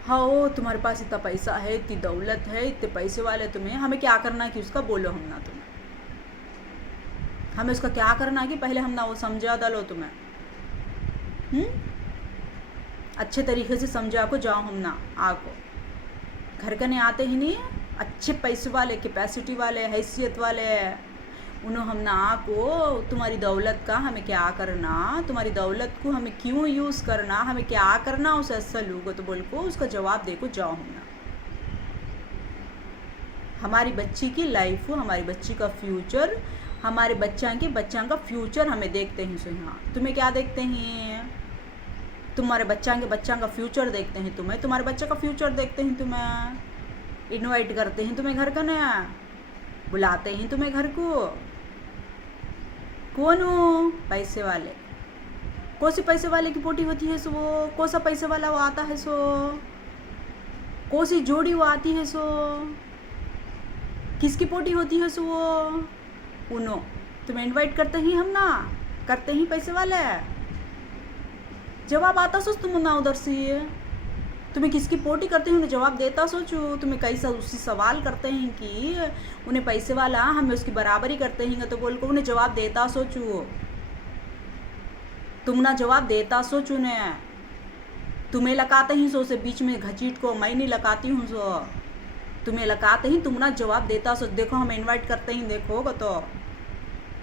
हाँ ओ तुम्हारे पास इतना पैसा है, इतनी दौलत है, इतने पैसे वाले तुम्हें, हमें क्या करना है कि उसका बोलो हम ना, तुम्हें हमें उसका क्या करना है कि पहले हम ना वो समझा डालो तुम्हें, अच्छे तरीके से समझा को जाओ हम ना, आको घर का नहीं आते ही नहीं, अच्छे पैसे वाले, कैपेसिटी वाले, हैसियत वाले, उन्होंने हम ना आको तुम्हारी दौलत का हमें क्या करना, तुम्हारी दौलत को हमें क्यों यूज़ करना, हमें क्या करना उस असल लोगों तो बोल को उसका जवाब देखो जाओ हम ना। हमारी बच्ची की लाइफ, हमारी बच्ची का फ्यूचर, हमारे बच्चा का फ्यूचर हमें देखते हैं सो, यहाँ तुम्हें क्या देखते हैं? तुम्हारे बच्चा का फ्यूचर देखते हैं तुम्हें, तुम्हारे बच्चे का फ्यूचर देखते हैं तुम्हें, इनवाइट करते हैं तुम्हें घर का नया, बुलाते हैं तुम्हें घर को, कौन हो? पैसे वाले, कौन सी पैसे वाले की पोटी होती है सो, वो कौन सा पैसे वाला वो आता है सो, कौन सी जोड़ी वो आती है सो, किसकी पोटी होती है सो उनो तुम्हें इनवाइट करते ही हम ना करते ही पैसे वाले जवाब आता सोच तुम ना उधर से तुम्हें किसकी पोटी करते हैं उन्हें जवाब देता सोचो तुम्हें कैसा उससे सवाल करते हैं कि उन्हें पैसे वाला हमें उसकी बराबरी करते हैं तो बोल को उन्हें जवाब देता सोचो तुम ना जवाब देता सोच उन्हें तुम्हें लगाते ही सो से बीच में घचीट को मैं नहीं लगाती हूँ सो तुम्हें लगाते ही तुम ना जवाब देता सो देखो हम इनवाइट करते ही देखो तो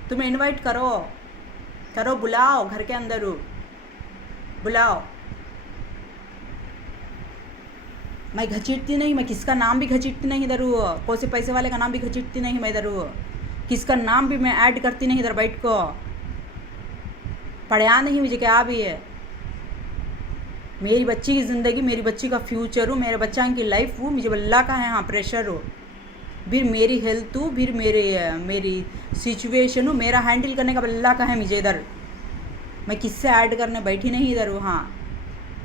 तुम्हें इनवाइट करो करो बुलाओ घर के अंदर बुलाओ मैं घचीटती नहीं मैं किसका नाम भी घचीटती नहीं इधर कौन से पैसे वाले का नाम भी घचीटती नहीं मैं इधर किसका नाम भी मैं ऐड करती नहीं इधर बैठ को पढ़ा नहीं मुझे क्या भी है मेरी बच्ची की ज़िंदगी मेरी बच्ची का फ्यूचर हो मेरे बच्चा की लाइफ हो मुझे अल्लाह का है हाँ प्रेशर हो फिर मेरी हेल्थ हो फिर मेरी सिचुएशन हो मेरा हैंडल करने का अल्लाह का है मुझे इधर मैं किससे ऐड करने बैठी नहीं इधर हाँ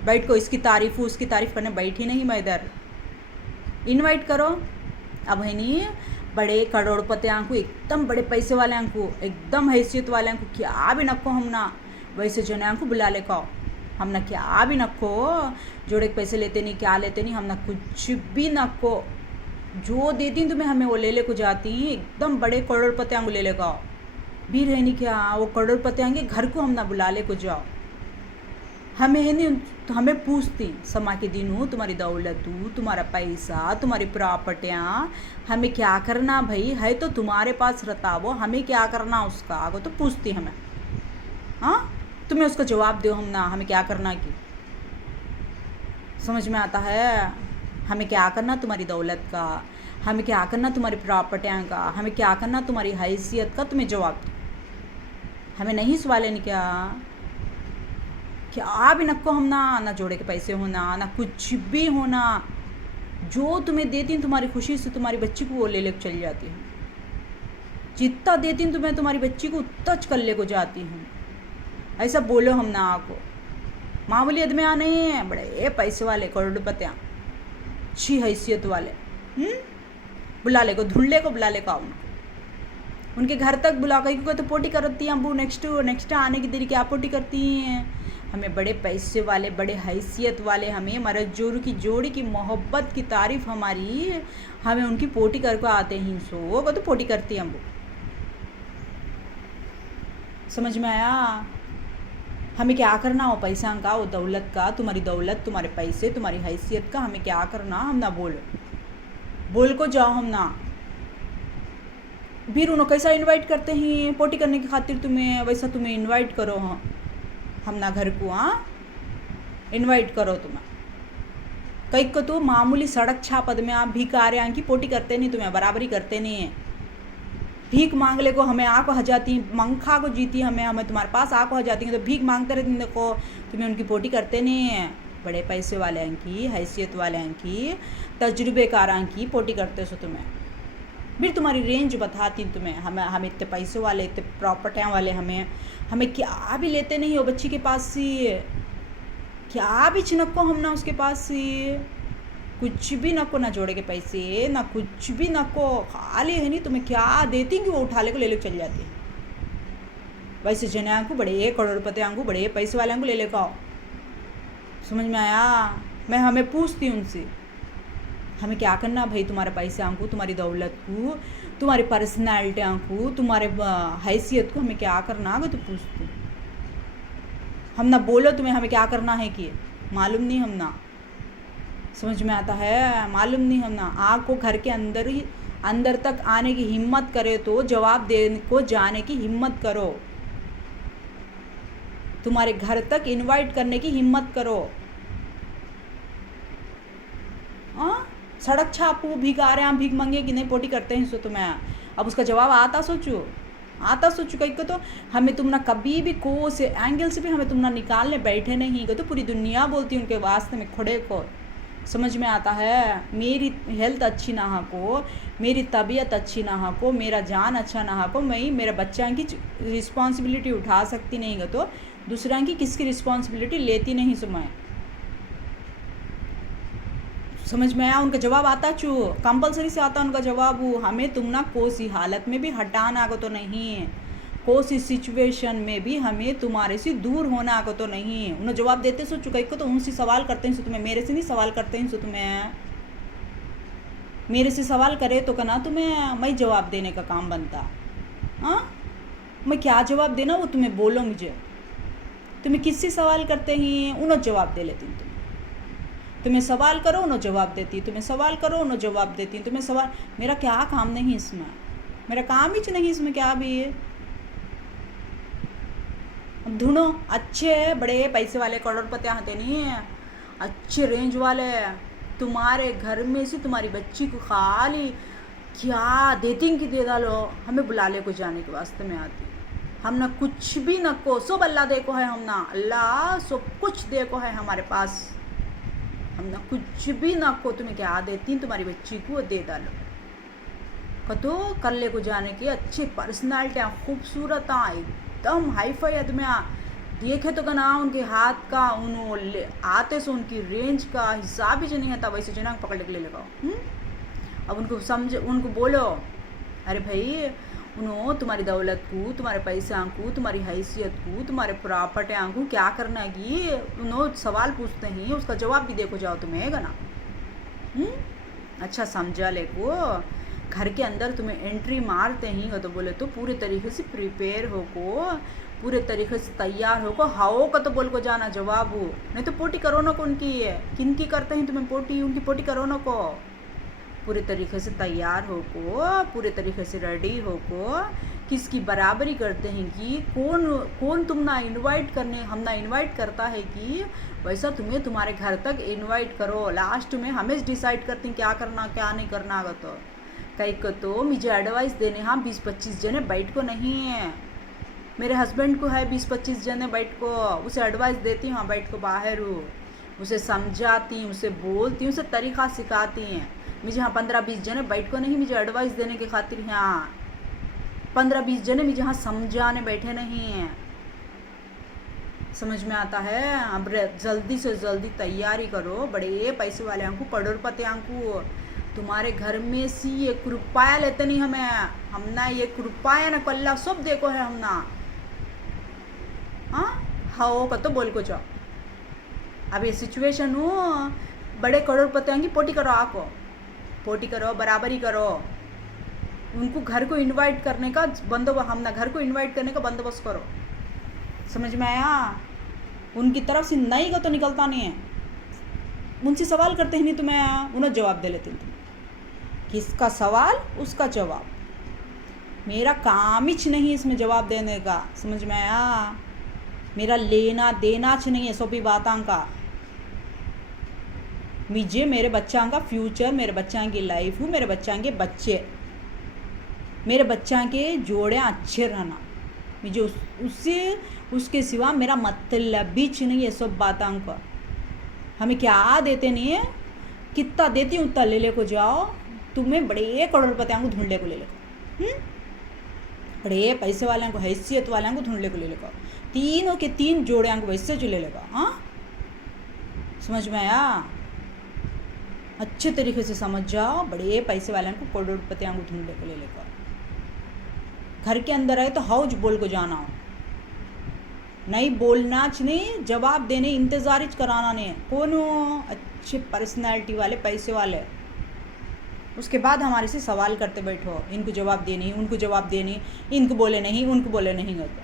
बैठ को इसकी तारीफ़ हो उसकी तारीफ़ करने बैठी नहीं मैं इधर इनवाइट करो अब है नहीं बड़े करोड़पति को एकदम बड़े पैसे वाले को एकदम हैसियत वाले को क्या भी नक्को हम ना वैसे जने को बुला ले को हम ना क्या भी नक्को जोड़े पैसे लेते नहीं क्या लेते नहीं हम ना कुछ भी नक्को जो देती तुम्हें हमें वो ले को जाती एकदम बड़े करोड़पति को ले का भी है नहीं क्या वो करोड़पति आएंगे घर को हम ना बुला ले को जाओ हमें है नहीं तो हमें पूछती समा के दिन हो तुम्हारी दौलत हो तुम्हारा पैसा तुम्हारी प्रॉपर्टियाँ हमें क्या करना भाई है तो तुम्हारे पास रहता वो हमें क्या करना उसका आगो तो पूछती हमें हाँ तुम्हें उसका जवाब दो हम ना हमें क्या करना की समझ में आता है हमें क्या करना तुम्हारी दौलत का हमें क्या करना तुम्हारी प्रॉपर्टियाँ का हमें क्या करना तुम्हारी हैसियत का तुम्हें जवाब दो हमें नहीं सवाल नहीं क्या भी नक्को हम ना जोड़े के पैसे होना ना कुछ भी होना जो तुम्हें देती हैं तुम्हारी खुशी से तुम्हारी बच्ची को वो ले चली जाती हूँ जितना देती हूँ तुम्हें तुम्हारी बच्ची को उतना कर ले को जाती हूँ ऐसा बोलो हम ना आपको मामूली आदमी नहीं है बड़े पैसे वाले करोड़पतियाँ अच्छी हैसियत वाले बुला ले को धुल्ले को बुला ले को उनके घर तक बुला कर तो पोटी करती हैं अबू नेक्स्ट आने की देरी क्या पोटी करती हैं हमें बड़े पैसे वाले बड़े हैसियत वाले हमें मरजोरू की जोड़ी की मोहब्बत की तारीफ़ हमारी हमें उनकी पोटी कर को आते हैं सो वो तो पोटी करती हैं अबू समझ में आया हमें क्या करना हो पैसा का वो दौलत का तुम्हारी दौलत तुम्हारे पैसे तुम्हारी हैसियत का हमें क्या करना हम ना बोल को जाओ हम ना फिर उन्होंने कैसा इनवाइट करते हैं पोटी करने की खातिर तुम्हें वैसा तुम्हें इनवाइट करो हाँ हम ना घर को हाँ इनवाइट करो तुम्हें कई को तो मामूली सड़क छापद में आप भिखारियाँ की पोटी करते नहीं तुम्हें बराबरी करते नहीं है भीख मांग ले को हमें आको हजाती मंखा को जीती हमें तुम्हारे पास आको हजाती हैं तो भीख मांगते रहते देखो तुम्हें उनकी पोटी करते नहीं हैं बड़े पैसे वाले की हैसियत वाले की तजुर्बेकार की पोटी करते सो तुम्हें फिर तुम्हारी रेंज बताती तुम्हें हमें इतने पैसों वाले इतने प्रॉपर्टियाँ वाले हमें क्या भी लेते नहीं हो बच्ची के पास से क्या भी छिनक्को हम ना उसके पास से कुछ भी नको ना जोड़े के पैसे ना कुछ भी नको खाली है नहीं तुम्हें क्या देती कि वो उठा ले को ले चली जाती है वैसे जने को बड़े करोड़पति को बड़े पैसे वाले को ले लेकर आओ समझ में आया मैं हमें पूछती उनसे हमें क्या करना भाई तुम्हारे पैसे को तुम्हारी दौलत को तुम्हारी पर्सनैलिटी को तुम्हारे हैसियत को हमें क्या करना अगर तो पूछती हम ना बोलो तुम्हें हमें क्या करना है कि मालूम नहीं हम ना समझ में आता है मालूम नहीं हम ना आग को घर के अंदर तक आने की हिम्मत करे तो जवाब देने को जाने की हिम्मत करो तुम्हारे घर तक इनवाइट करने की हिम्मत करो सड़क छापू भीख आ रहे हैं भीख मांगे कि नहीं पोटी करते हैं सो तुम्हें अब उसका जवाब आता सोचो कहीं को तो हमें तुम ना कभी भी को से एंगल से भी हमें तुम ना निकालने बैठे नहीं गए तो पूरी दुनिया बोलती उनके वास्ते में खड़े को समझ में आता है मेरी हेल्थ अच्छी ना हो मेरी तबीयत अच्छी ना हो मेरा जान अच्छा ना हो मैं मेरा बच्चा की रिस्पॉन्सिबिलिटी उठा सकती नहीं गए तो दूसरा की किसकी रिस्पॉन्सिबिलिटी लेती नहीं समय समझ में आया उनका जवाब आता चू कंपलसरी से आता उनका जवाब वो हमें तुम ना कोसी हालत में भी हटाना को तो नहीं है, कोसी सिचुएशन में भी हमें तुम्हारे से दूर होना को तो नहीं है। उन्हें जवाब देते सो चुका को तो उनसे सवाल करते हैं सो तुम्हें, मेरे से नहीं सवाल करते हैं सो तुम्हें, मेरे से सवाल करे तो कहना तुम्हें मैं जवाब देने का काम बनता। हाँ मैं क्या जवाब देना वो तुम्हें बोलो, मुझे तुम्हें किससे सवाल करते हैं उन्हें जवाब दे लेती हूँ। तुम्हें सवाल करो उन्हें जवाब देती, तुम्हें सवाल करो उन्हें जवाब देती, तुम्हें सवाल, मेरा क्या काम नहीं इसमें, मेरा काम ही नहीं इसमें क्या भी है। अब ढूंढो अच्छे बड़े पैसे वाले करोड़पति आते नहीं है, अच्छे रेंज वाले, तुम्हारे घर में से तुम्हारी बच्ची को खाली क्या देती कि दे डालो, हमें बुला ले को जाने के वास्ते में आती, हम ना कुछ भी न को, सब अल्लाह देखो है, हम ना अल्लाह सब कुछ देखो है हमारे पास, हम ना कुछ भी ना को, तुम्हें क्या देती तुम्हारी बच्ची को दे डालो। कतो कर ले को जाने की अच्छे पर्सनालिटियाँ खूबसूरत एकदम हाई फाई आदमियाँ देखे तो कना उनके हाथ का उन्होंने आते से उनकी रेंज का हिसाब ही जो नहीं आता वैसे जना पकड़ के ले लेगा। अब उनको समझ, उनको बोलो अरे भाई उन्होंने तुम्हारी दौलत को, तुम्हारे पैसा को, तुम्हारी हैसियत को, तुम्हारे प्रॉपर्टियाँ को क्या करना है कि उन्होंने सवाल पूछते हैं उसका जवाब भी देखो जाओ तुम्हें ना। अच्छा समझा ले को घर के अंदर तुम्हें एंट्री मारते ही तो बोले तो पूरे तरीके से प्रिपेयर हो को, पूरे तरीके से तैयार हो को, हाओ का तो बोल को जाना जवाब हो, नहीं तो पोटी करो ना को उनकी है, किनकी करते हैं तुम्हें पोटी, उनकी पोटी करो ना को, पूरे तरीके से तैयार हो को, पूरे तरीके से रेडी हो को, किसकी बराबरी करते हैं कि कौन तुम ना इनवाइट करने, हम ना इनवाइट करता है कि वैसा तुम्हें तुम्हारे घर तक इनवाइट करो, लास्ट में हमें डिसाइड करते हैं क्या करना क्या नहीं करना। तो कई को तो मुझे एडवाइस देने हाँ 20-25 जने बैठ को नहीं है, मेरे हस्बैंड को है 20-25 जने बैठ को, उसे एडवाइस देती हूँ हाँ बैठ को बाहर हूँ, उसे समझाती हूँ, उसे बोलती हूँ, उसे तरीक़ा सिखाती हैं। मुझे हाँ 15-20 जने बैठ को नहीं मुझे एडवाइस देने के खातिर, हाँ 15-20 जने मुझे हाँ समझाने बैठे नहीं हैं। समझ में आता है। अब जल्दी से जल्दी तैयारी करो, बड़े पैसे वाले को, करोड़पति को, तुम्हारे घर में सी ये रुपया लेते नहीं हमें, हम ना ये रुपया ना कल्ला सब देखो है हम ना। हाँ हाँ का तो बोल को जाओ। अब ये सिचुएशन हो बड़े करोड़पति की पोटी करो, आको पोटी करो, बराबरी करो, उनको घर को इनवाइट करने का बंदोबस्त, हम ना घर को इनवाइट करने का बंदोबस्त करो। समझ में आया। उनकी तरफ से नहीं का तो निकलता नहीं है, उनसे सवाल करते ही नहीं, तुम्हें उन्हें जवाब दे लेते तुम, किसका सवाल उसका जवाब, मेरा काम ही नहीं इसमें जवाब देने का। समझ में आया। मेरा लेना देना नहीं है सभी बातों का, मुझे मेरे बच्चा का फ्यूचर, मेरे बच्चा की लाइफ, मेरे बच्चा के बच्चे, मेरे बच्चा के जोड़े अच्छे रहना, मुझे उससे उसके सिवा मेरा मतलब भी नहीं है सब बातों का। हमें क्या देते नहीं है, कितना देती हूँ उतना ले ले को जाओ, तुम्हें बड़े करोड़पतियों को ढूंढ ले को ले लो, बड़े पैसे वाले को, हैसियत वाले को ढूंढ ले को ले लेगा, तीनों के तीन जोड़े को वैसे जो ले लेगा। हाँ समझ में आया। अच्छे तरीके से समझ जाओ, बड़े पैसे वाले को, करोड़पतियों को ढूंढ ले को ले लेगा। घर के अंदर आए तो हाउज बोल को जाना, नहीं बोलना नहीं, जवाब देने इंतज़ार ही कराना नहीं। कौन हो? अच्छे पर्सनालिटी वाले पैसे वाले, उसके बाद हमारे से सवाल करते बैठो, इनको जवाब देनी, उनको जवाब देनी, इनको बोले नहीं, उनको बोले नहीं करते।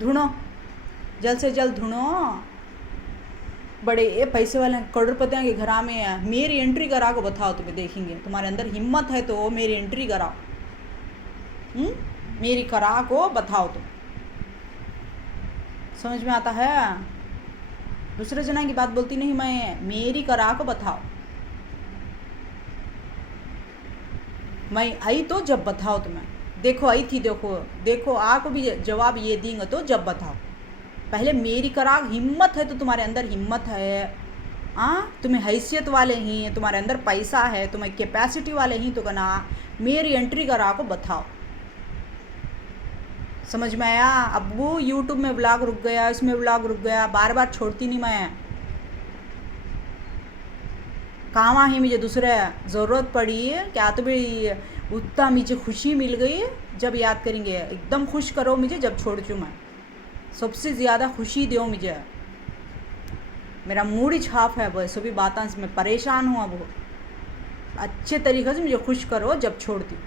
ढूंढो जल्द से जल्द ढूंढो, बड़े पैसे वाले करोड़पतियों के घर में है, मेरी एंट्री करा को बताओ, तुम्हें देखेंगे, तुम्हारे अंदर हिम्मत है तो मेरी एंट्री कराओ, मेरी करा को बताओ तुम। समझ में आता है। दूसरे जना की बात बोलती नहीं मैं, मेरी करा को बताओ, मैं आई तो जब बताओ तुम्हें, देखो आई थी, देखो देखो को भी जवाब ये देंगे तो जब बताओ, पहले मेरी करा, हिम्मत है तो तुम्हारे अंदर हिम्मत है, तुम्हें हैसियत वाले ही, तुम्हारे अंदर पैसा है, तुम्हें कैपेसिटी वाले ही तो कहना मेरी एंट्री करा को बताओ। समझ में आया। अब वो यूट्यूब में व्लॉग रुक गया, इसमें व्लॉग रुक गया, बार बार छोड़ती नहीं मैं, कामा ही मुझे दूसरे ज़रूरत पड़ी है क्या तो भी उतना मुझे खुशी मिल गई जब याद करेंगे। एकदम खुश करो मुझे जब छोड़ चूँ मैं, सबसे ज़्यादा खुशी दो मुझे। मेरा मूड ही छाप है वो सभी बातों से मैं परेशान हूँ। अब अच्छे तरीक़े से मुझे खुश करो जब छोड़ती हूँ।